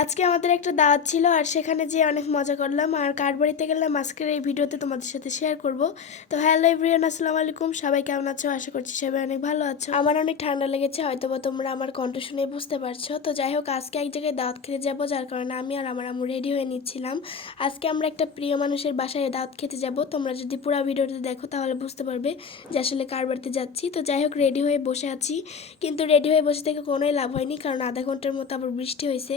আজকে আমাদের একটা দাওয়াত ছিল আর সেখানে যেয়ে অনেক মজা করলাম আর কার বাড়িতে গেলাম আজকের এই ভিডিওতে তোমাদের সাথে শেয়ার করব। তো হ্যালো এভরিওয়ান, আসসালামু আলাইকুম। সবাই কেমন আছো? আশা করছি সবাই অনেক ভালো আছো। আমার অনেক ঠান্ডা লেগেছে, হয়তো বা তোমরা আমার কণ্ঠ শুনে বুঝতে পারছো। তো যাই হোক, আজকে এক জায়গায় দাওয়াত খেতে যাবো, যার কারণে আমি আর আমার আম্মু রেডি হয়ে নিচ্ছিলাম। আজকে আমরা একটা প্রিয় মানুষের বাসায় দাওয়াত খেতে যাব। তোমরা যদি পুরো ভিডিওটা দেখো তাহলে বুঝতে পারবে যে আসলে কার বাড়িতে যাচ্ছি। তো যাই হোক, রেডি হয়ে বসে আছি, কিন্তু রেডি হয়ে বসে থেকে কোনোই লাভ হয়নি, কারণ আধা ঘন্টার মতো আবার বৃষ্টি হয়েছে,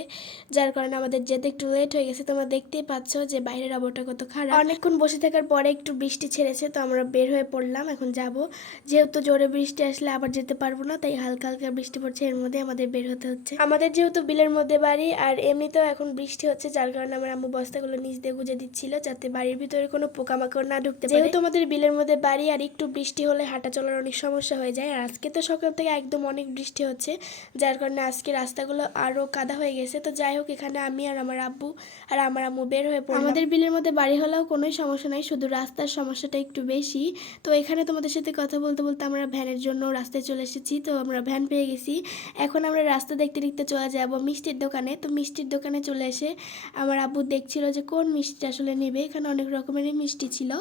যার কারণে আমাদের যেতে একটু লেট হয়ে গেছে। তোমরা দেখতেই পাচ্ছ যে বাইরের আবহাওয়াটা কত খারাপ। অনেকক্ষণ বসে থাকার পরে একটু বৃষ্টি ছেড়েছে, তো আমরা বের হয়ে পড়লাম, এখন যাব। যেহেতু জোরে বৃষ্টি আসলে আবার যেতে পারবো না, তাই হালকা হালকা বৃষ্টি পড়ছে, এর মধ্যে আমাদের বের হতে হচ্ছে। আমাদের যেহেতু বিলের মধ্যে বাড়ি আর এমনিতেও এখন বৃষ্টি হচ্ছে, যার কারণে আমার আম্মু বস্তাগুলো নিচ দিয়ে গুজে দিচ্ছিল যাতে বাড়ির ভিতরে কোনো পোকামাকড় না ঢুকতে পারে। যেহেতু আমাদের বিলের মধ্যে বাড়ি আর একটু বৃষ্টি হলে হাঁটা চলার অনেক সমস্যা হয়ে যায়, আর আজকে তো সকাল থেকে একদম অনেক বৃষ্টি হচ্ছে, যার কারণে আজকে রাস্তাগুলো আরো কাদা হয়ে গেছে। তো যাই হোক, এখানে আমি আর আমার আব্বু আর আমার আম্মু বের হয়ে পড়লাম। আমাদের বিলের মধ্যে বাড়ি হলেও কোনো সমস্যা নাই, শুধু রাস্তার সমস্যাটা একটু বেশি। তো এখানে তোমাদের সাথে কথা বলতে বলতে আমরা ভ্যানের জন্য রাস্তায় চলে এসেছি। তো আমরা ভ্যান পেয়ে গেছি, এখন আমরা রাস্তা দেখতে দেখতে চলে যাব মিষ্টির দোকানে। তো মিষ্টির দোকানে চলে এসে আমার আব্বু দেখছিল যে কোন মিষ্টি আসলে নেবে। এখানে অনেক রকমেরই মিষ্টি ছিল,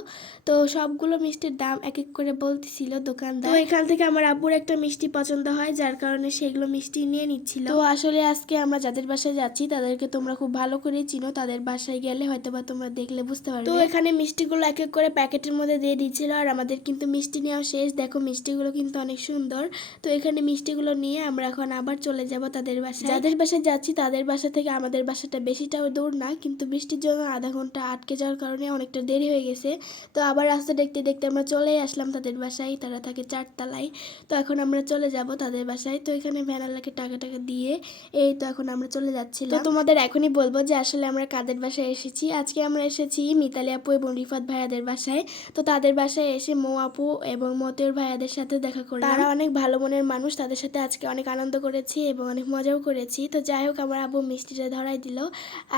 তো সবগুলো মিষ্টির দাম এক এক করে বলতেছিল দোকানদার। তো এখান থেকে আমার আব্বুর একটা মিষ্টি পছন্দ হয়, যার কারণে সেগুলো মিষ্টি নিয়ে নিচ্ছিল। তো আসলে আজকে আমরা যাদের বাসায় যাচ্ছি তাদেরকে তোমরা খুব ভালো করে চিনো, তাদের বাসায় গেলে হয়তো বা তোমরা দেখলে বুঝতে পারবে। তো এখানে মিষ্টিগুলো এক এক করে প্যাকেটের মধ্যে দিয়ে দিচ্ছিল, আর আমাদের কিন্তু মিষ্টি নেওয়া শেষ। দেখো মিষ্টিগুলো কিন্তু অনেক সুন্দর। তো এখানে মিষ্টিগুলো নিয়ে আমরা এখন আবার চলে যাব তাদের বাসায়। যাদের বাসায় যাচ্ছি তাদের বাসা থেকে আমাদের বাসাটা বেশিটাও দূর না, কিন্তু বৃষ্টির জন্য আধা ঘন্টা আটকে যাওয়ার কারণে অনেকটা দেরি হয়ে গেছে। তো আবার রাস্তা দেখতে দেখতে আমরা চলে আসলাম তাদের বাসায়। তারা থাকে 4 তলায়। তো এখন আমরা চলে যাব তাদের বাসায়। তো এখানে ভ্যানালাকে টাকা টাকা দিয়ে এই তো এখন আমরা চলে যাচ্ছিলাম। তো তোমাদের এখনই বলবো যে আসলে আমরা কাদের বাসায় এসেছি। আজকে আমরা এসেছি মিতালি আপু এবং রিফাত ভাইয়াদের বাসায়। তো তাদের বাসায় এসে মৌ আপু এবং মতিউর ভাইয়াদের সাথে দেখা করলাম। তারা অনেক ভালো মনের মানুষ, তাদের সাথে আজকে অনেক আনন্দ করেছি এবং অনেক মজাও করেছি। তো যাই হোক, আমার আব্বু মিষ্টিটা ধরাই দিল,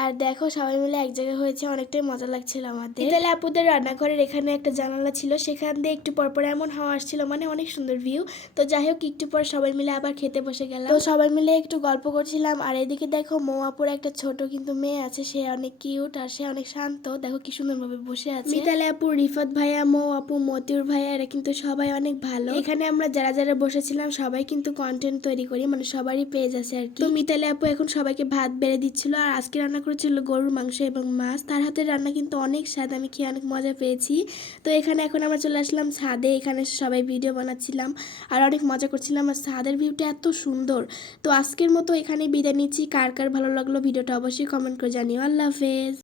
আর দেখো সবাই মিলে এক জায়গায় হয়েছে, অনেকটাই মজা লাগছিল আমাদের। মিতালি আপুদের রান্নাঘরের এখানে একটা জানালা ছিল, সেখান দিয়ে একটু পরপর এমন হাওয়া আসছিল, মানে অনেক সুন্দর ভিউ। তো যাই হোক, একটু পর সবাই মিলে আবার খেতে বসে গেলাম। তো সবাই মিলে একটু গল্প করছিলাম, আর এদিকে দেখো মৌ আপুর একটা ছোট কিন্তু মেয়ে আছে, সে অনেক কিউট আর সে অনেক শান্ত। দেখো কি সুন্দরভাবে বসে আছে। মিতালি আপু, রিফাত ভাইয়া, মৌ আপু, মতিউর ভাইয়া, এরা কিন্তু সবাই অনেক ভালো। এখানে আমরা যারা যারা বসেছিলাম সবাই কিন্তু কন্টেন্ট তৈরি করি, মানে সবারই পেজ আছে আর কি। তো মিতালি আপু এখন সবাইকে ভাত বেড়ে দিচ্ছিল, আর আজকে রান্না করেছিল গরুর মাংস এবং মাছ। তার হাতের রান্না কিন্তু অনেক স্বাদ, আমি খেয়ে অনেক মজা পেয়েছি। তো এখানে এখন আমরা চলে আসলাম ছাদে, এখানে সবাই ভিডিও বানাচ্ছিলাম আর অনেক মজা করছিলাম, আর ছাদের ভিউটা এত সুন্দর। তো আজকের মতো এখানে বিদায় নিচ্ছি। কার কার ভালো লাগলো ভিডিওটা অবশ্যই কমেন্ট করে জানিও। আল্লাহ হাফেজ।